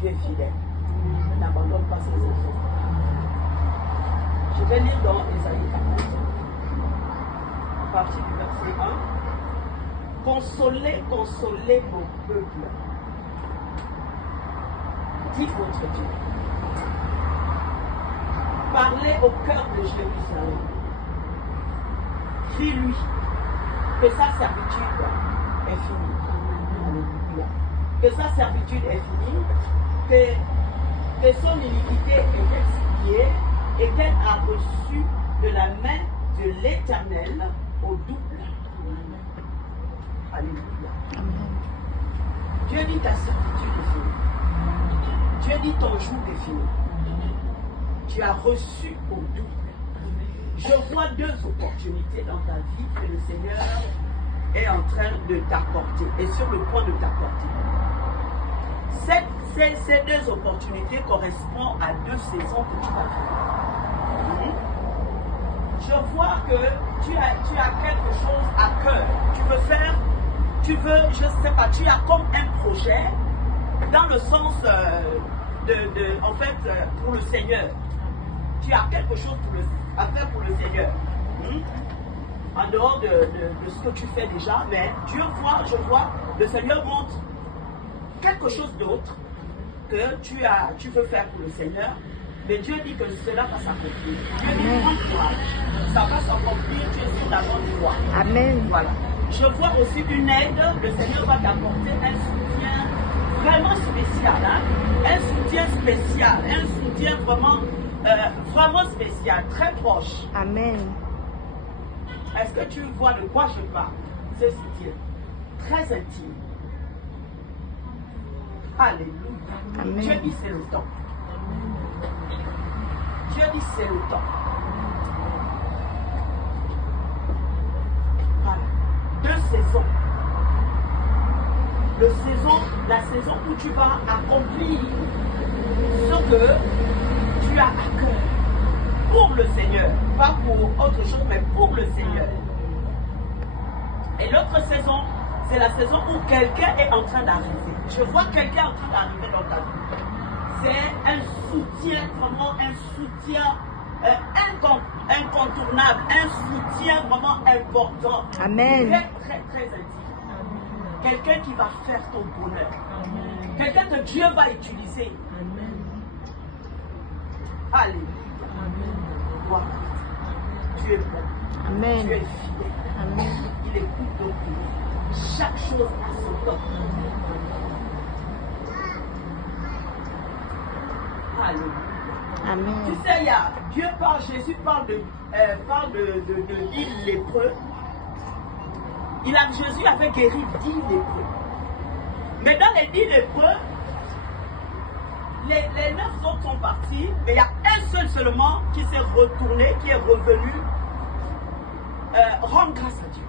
Dieu est fidèle. Ne n'abandonne pas ses enfants. Je vais lire dans Ésaïe 40, à partir du verset 1. Consolez, consolez mon peuple, dit votre Dieu. Parlez au cœur de Jérusalem. Dis-lui que sa servitude est finie. Alléluia. Que sa servitude est finie, que son iniquité est expiée et qu'elle a reçu de la main de l'Éternel au double. Alléluia. Dieu dit ta servitude est finie. Dieu dit ton jour est fini. Tu as reçu au double. Je vois deux opportunités dans ta vie que le Seigneur est en train de t'apporter, est sur le point de t'apporter. Ces deux opportunités correspondent à deux saisons que tu vas faire. Je vois que tu as quelque chose à cœur. Je ne sais pas, tu as comme un projet dans le sens en fait, pour le Seigneur. Tu as quelque chose à faire pour le Seigneur. En dehors de ce que tu fais déjà, mais je vois, le Seigneur montre quelque chose d'autre que tu veux faire pour le Seigneur. Mais Dieu dit que cela va s'accomplir. Dieu dit prends courage. Ça va s'accomplir, tu es sur la bonne voie. Amen. Voilà. Je vois aussi une aide. Le Seigneur va t'apporter un soutien vraiment spécial. Hein? Un soutien spécial. Un soutien vraiment spécial, très proche. Amen. Est-ce que tu vois de quoi je parle? Ce soutien très intime. Alléluia. Amen. Dieu dit c'est le temps. Dieu dit c'est le temps. Voilà. Deux saisons. La saison où tu vas accomplir ce que tu as à cœur pour le Seigneur. Pas pour autre chose, mais pour le Seigneur. Et l'autre saison, c'est la saison où quelqu'un est en train d'arriver. Je vois quelqu'un en train d'arriver dans ta vie. C'est un soutien, vraiment un soutien incontournable, un soutien vraiment important. Amen. Très intime. Quelqu'un qui va faire ton bonheur. Quelqu'un que Dieu va utiliser. Alléluia. Voilà. Tu es bon. Amen. Tu es fidèle. Amen. Il écoute nos prières. Chaque chose a son temps. Alléluia. Amen. Tu sais, Dieu parle, Jésus parle de l'île lépreux. Jésus avait guéri 10 lépreux. Mais dans les 10 lépreux, les 9 autres sont partis, mais il y a un seul seulement qui s'est retourné, qui est revenu rendre grâce à Dieu.